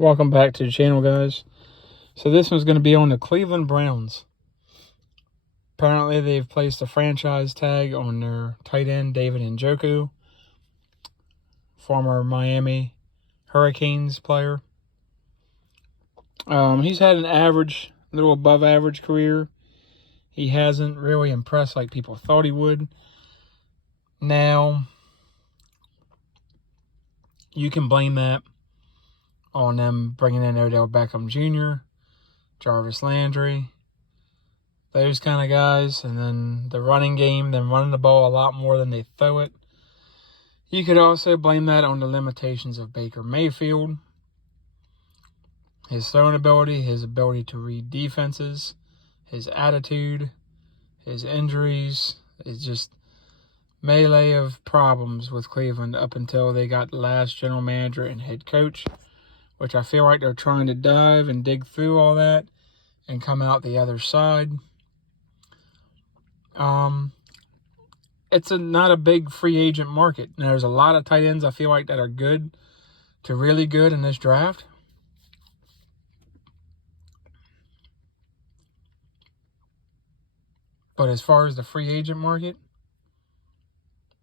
Welcome back to the channel, guys. So this one's going to be on the Cleveland Browns. Apparently they've placed a franchise tag on their tight end, David Njoku, former Miami Hurricanes player. He's had an average, little above average career. He hasn't really impressed like people thought he would. Now, you can blame that on them bringing in Odell Beckham Jr., Jarvis Landry, those kind of guys, and then the running game, them running the ball a lot more than they throw it. You could also blame that on the limitations of Baker Mayfield, his throwing ability, his ability to read defenses, his attitude, his injuries. It's just melee of problems with Cleveland up until they got the last general manager and head coach, which I feel like they're trying to dive and dig through all that and come out the other side. It's not a big free agent market. And there's a lot of tight ends I feel like that are good to really good in this draft. But as far as the free agent market,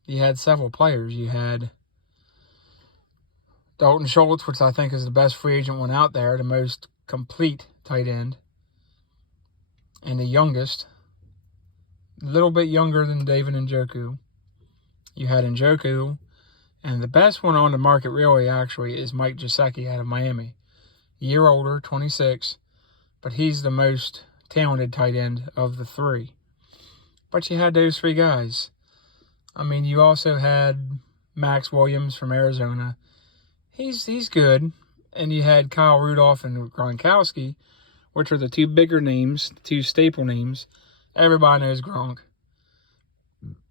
you had several players. You had Dalton Schultz, which I think is the best free agent one out there, the most complete tight end, and the youngest, a little bit younger than David Njoku. You had Njoku, and the best one on the market really actually is Mike Gesicki out of Miami. A year older, 26, but he's the most talented tight end of the three. But you had those three guys. I mean, you also had Max Williams from Arizona. He's good. And you had Kyle Rudolph and Gronkowski, which are the two bigger names, the two staple names. Everybody knows Gronk.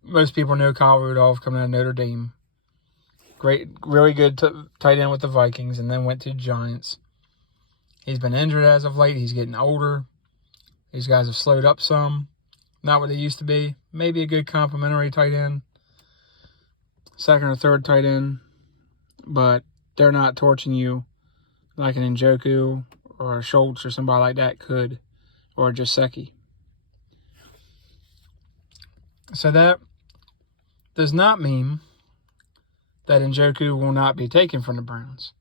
Most people know Kyle Rudolph coming out of Notre Dame. Great, really good tight end with the Vikings, and then went to the Giants. He's been injured as of late. He's getting older. These guys have slowed up some. Not what they used to be. Maybe a good complimentary tight end. Second or third tight end. But they're not torching you like an Njoku or a Schultz or somebody like that could. Or a Gesicki. So that does not mean that Njoku will not be taken from the Browns.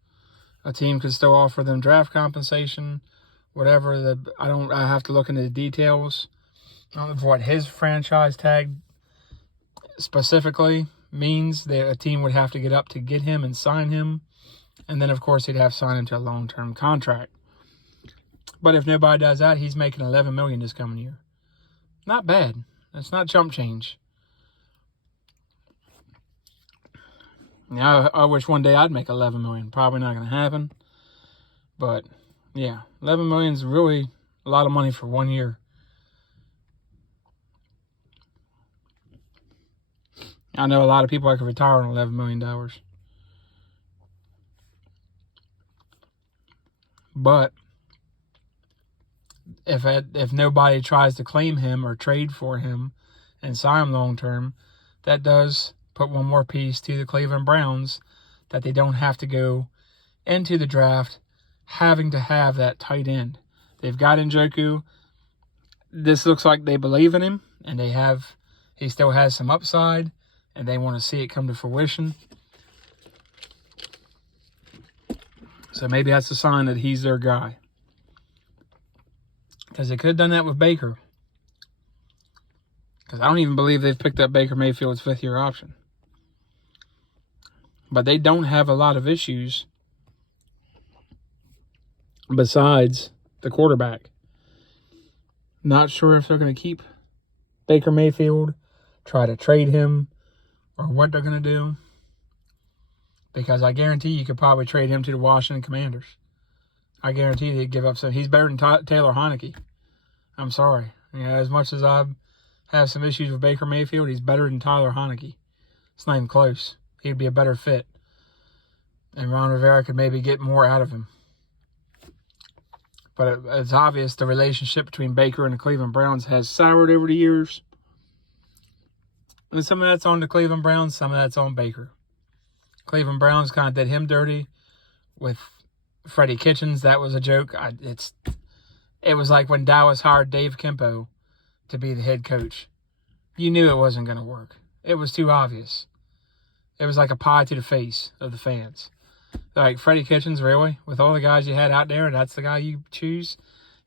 A team could still offer them draft compensation, whatever. I have to look into the details of what his franchise tag specifically means. That a team would have to get up to get him and sign him. And then, of course, he'd have to sign him to a long-term contract. But if nobody does that, he's making $11 million this coming year. Not bad. That's not chump change. Yeah, I wish one day I'd make $11 million. Probably not going to happen. But, yeah, $11 million is really a lot of money for 1 year. I know a lot of people that could retire on $11 million. But if nobody tries to claim him or trade for him and sign him long term, that does put one more piece to the Cleveland Browns that they don't have to go into the draft having to have that tight end. They've got Njoku. This looks like they believe in him, and he still has some upside, and they want to see it come to fruition. So maybe that's a sign that he's their guy. Because they could have done that with Baker. Because I don't even believe they've picked up Baker Mayfield's fifth-year option. But they don't have a lot of issues besides the quarterback. Not sure if they're going to keep Baker Mayfield, try to trade him, or what they're going to do. Because I guarantee you could probably trade him to the Washington Commanders. I guarantee they'd give up some. He's better than Taylor Heinicke. I'm sorry. As much as I have some issues with Baker Mayfield, he's better than Tyler Heinicke. It's not even close. He'd be a better fit. And Ron Rivera could maybe get more out of him. But it's obvious the relationship between Baker and the Cleveland Browns has soured over the years. And some of that's on the Cleveland Browns, some of that's on Baker. Cleveland Browns kind of did him dirty with Freddie Kitchens, that was a joke. It was like when Dallas hired Dave Kempo to be the head coach. You knew it wasn't going to work. It was too obvious. It was like a pie to the face of the fans. Like, Freddie Kitchens, really? With all the guys you had out there, and that's the guy you choose?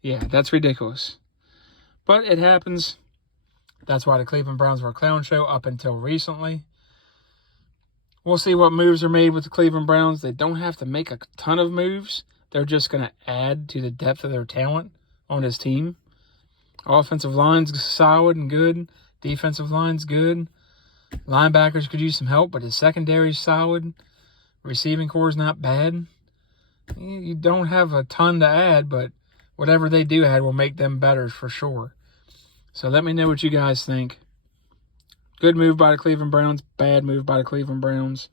Yeah, that's ridiculous. But it happens. That's why the Cleveland Browns were a clown show up until recently. We'll see what moves are made with the Cleveland Browns. They don't have to make a ton of moves. They're just going to add to the depth of their talent on this team. Offensive line's solid and good. Defensive line's good. Linebackers could use some help, but his secondary's solid. Receiving corps is not bad. You don't have a ton to add, but whatever they do add will make them better for sure. So let me know what you guys think. Good move by the Cleveland Browns. Bad move by the Cleveland Browns.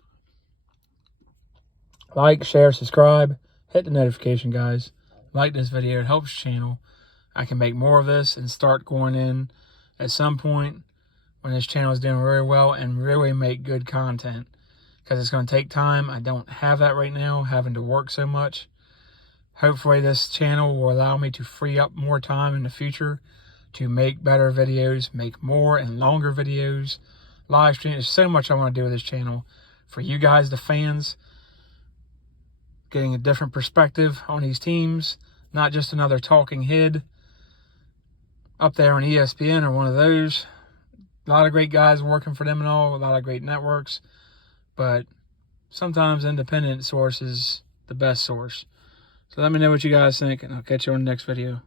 Like, share, subscribe. Hit the notification, guys. Like this video. It helps the channel. I can make more of this and start going in at some point when this channel is doing very well and really make good content. Because it's going to take time. I don't have that right now, having to work so much. Hopefully this channel will allow me to free up more time in the future to make better videos, make more and longer videos, live stream. There's so much I want to do with this channel for you guys, the fans, getting a different perspective on these teams, not just another talking head up there on ESPN or one of those. A lot of great guys working for them and all, a lot of great networks, but sometimes independent source is the best source. So let me know what you guys think, and I'll catch you on the next video.